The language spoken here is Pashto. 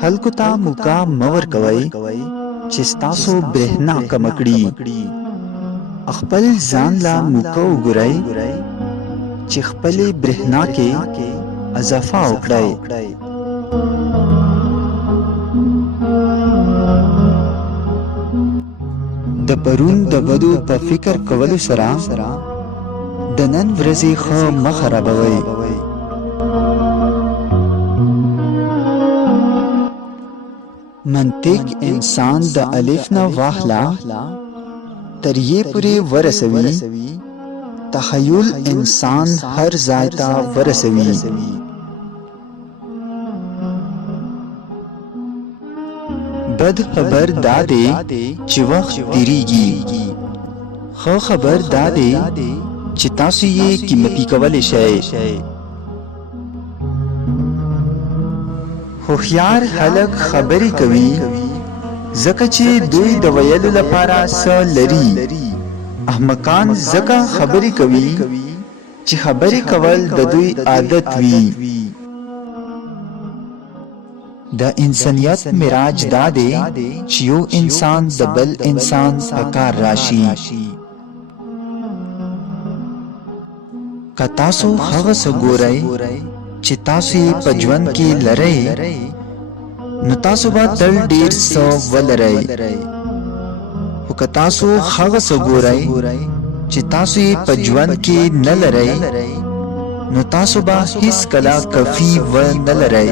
خلکو ته موقع مه ورکوئ چې ستاسو برېښنا کمه کړي. خپل ځان له موقع وګورئ چې خپلې برېښنا کې اضافه وکړئ. د پرون د بدو په فکر کولو سره د نن ورځې ښه مه خرابوئ. منطق انسان د الف نه واخله تر یې پورې ورسوي. تخیل انسان هر ځای ته ورسوي. بد خبر دا دی چې وخت تیریږي. ښه خبر دا دی چې تاسو یې قیمتي کولی شئ. هوښیار خلک خبرې کوي ځکه چې دوی د ویلو لپاره څه لري. احمقان ځکه خبرې کوي چې خبرې کول د دوی عادت وي. د انسانیت معراج دا دی چې یو انسان د بل انسان په کار راشي. که تاسو هغه څه ګورئ چې تاسو یې په ژوند کې لرئ نو تاسو به تل ډېر څه ولرئ. خو که تاسو هغه څه ګورئ چې تاسو یې په ژوند کې نه لرئ نو تاسو به هیڅکله کافي ونه لرئ.